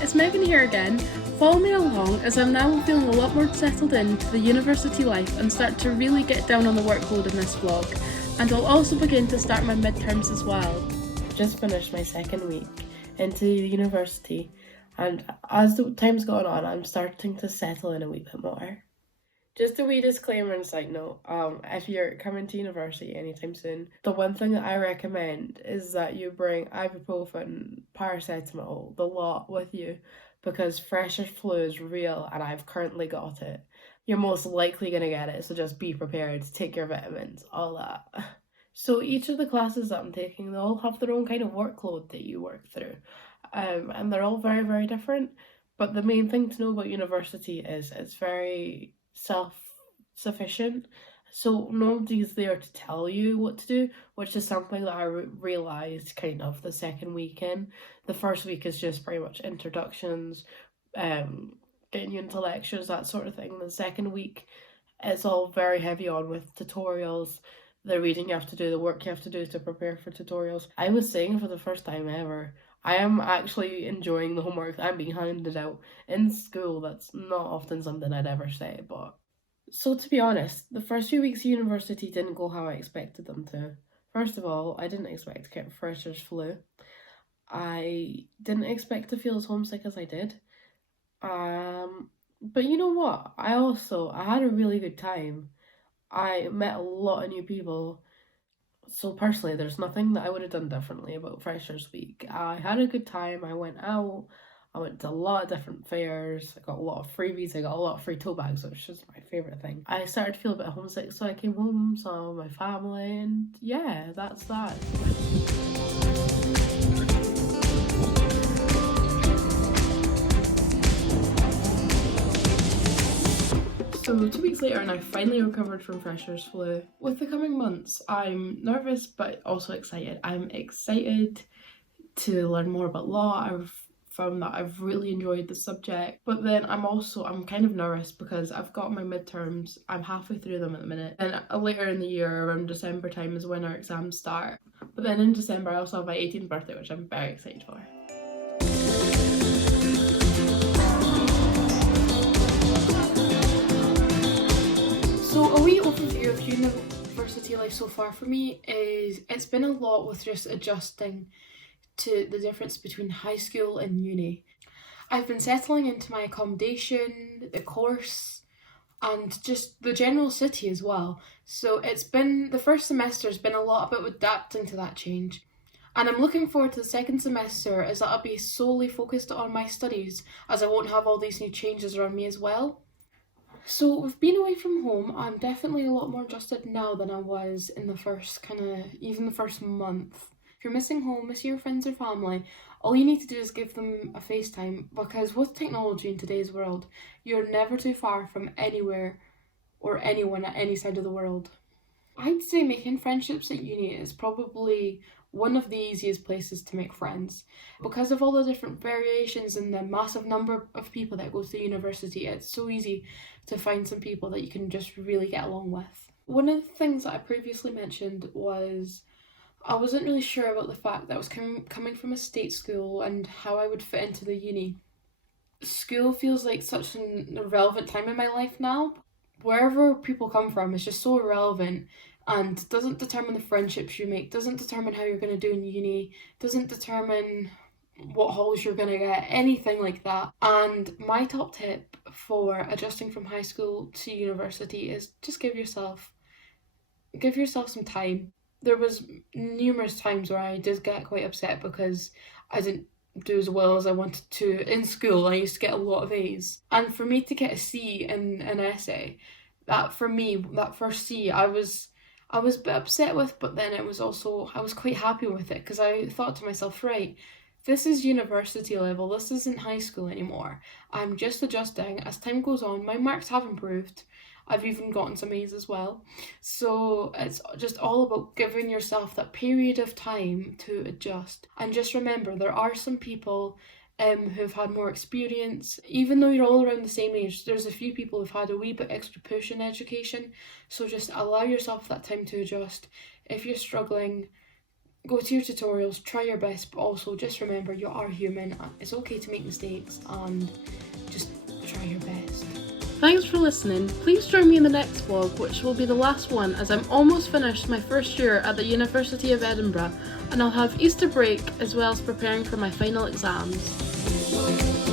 it's Megan here again. Follow me along as I'm now feeling a lot more settled into the university life and start to really get down on the workload in this vlog. And I'll also begin to start my midterms as well. Just finished my second week into university, and as the time's gone on, I'm starting to settle in a wee bit more. Just a wee disclaimer and side note, if you're coming to university anytime soon, the one thing that I recommend is that you bring ibuprofen, paracetamol, the lot with you, because freshers flu is real and I've currently got it. You're most likely going to get it, so just be prepared, take your vitamins, all that. So each of the classes that I'm taking, they all have their own kind of workload that you work through, and they're all very, very different. But the main thing to know about university is it's very self-sufficient, so nobody's there to tell you what to do, which is something that I realised kind of the second week in. The first week is just pretty much introductions, getting you into lectures, that sort of thing. The second week, it's all very heavy on with tutorials, the reading you have to do, the work you have to do to prepare for tutorials. I was saying for the first time ever, I am actually enjoying the homework that I'm being handed out in school. That's not often something I'd ever say, but... So to be honest, the first few weeks of university didn't go how I expected them to. First of all, I didn't expect to get freshers flu. I didn't expect to feel as homesick as I did. But you know what? I had a really good time. I met a lot of new people. So personally, there's nothing that I would have done differently about Freshers Week. I had a good time. I went out. I went to a lot of different fairs. I got a lot of freebies. I got a lot of free tote bags, which is my favourite thing. I started to feel a bit homesick, so I came home, saw my family, and yeah, that's that. So 2 weeks later and I finally recovered from freshers flu. With the coming months, I'm nervous but also excited. I'm excited to learn more about law. I've found that I've really enjoyed the subject, but then I'm kind of nervous because I've got my midterms. I'm halfway through them at the minute, and later in the year, around December time, is when our exams start. But then in December I also have my 18th birthday, which I'm very excited for. So a wee overview of university life so far for me is it's been a lot with just adjusting to the difference between high school and uni. I've been settling into my accommodation, the course, and just the general city as well. So the first semester's been a lot about adapting to that change. And I'm looking forward to the second semester as that'll be solely focused on my studies, as I won't have all these new changes around me as well. So with being away from home, I'm definitely a lot more adjusted now than I was in the first even the first month. If you're missing home, missing your friends or family, all you need to do is give them a FaceTime, because with technology in today's world, you're never too far from anywhere or anyone at any side of the world. I'd say making friendships at uni is probably one of the easiest places to make friends. Because of all the different variations and the massive number of people that go to university, it's so easy to find some people that you can just really get along with. One of the things that I previously mentioned was I wasn't really sure about the fact that I was coming from a state school and how I would fit into the uni. School feels like such an irrelevant time in my life now. Wherever people come from is just so irrelevant and doesn't determine the friendships you make, doesn't determine how you're going to do in uni, doesn't determine what halls you're going to get, anything like that. And my top tip for adjusting from high school to university is just give yourself some time. There was numerous times where I did get quite upset because I didn't do as well as I wanted to in school. I used to get a lot of A's, and for me to get a C in an essay, that first C, I was a bit upset with, but then I was quite happy with it because I thought to myself, right, this is university level, this isn't high school anymore. I'm just adjusting. As time goes on, my marks have improved. I've even gotten some A's as well. So it's just all about giving yourself that period of time to adjust. And just remember, there are some people who've had more experience. Even though you're all around the same age, there's a few people who've had a wee bit extra push in education. So just allow yourself that time to adjust. If you're struggling, Go to your tutorials, try your best, but also just remember you are human. It's okay to make mistakes and just try your best. Thanks for listening. Please join me in the next vlog, which will be the last one, as I'm almost finished my first year at the University of Edinburgh, and I'll have Easter break as well as preparing for my final exams.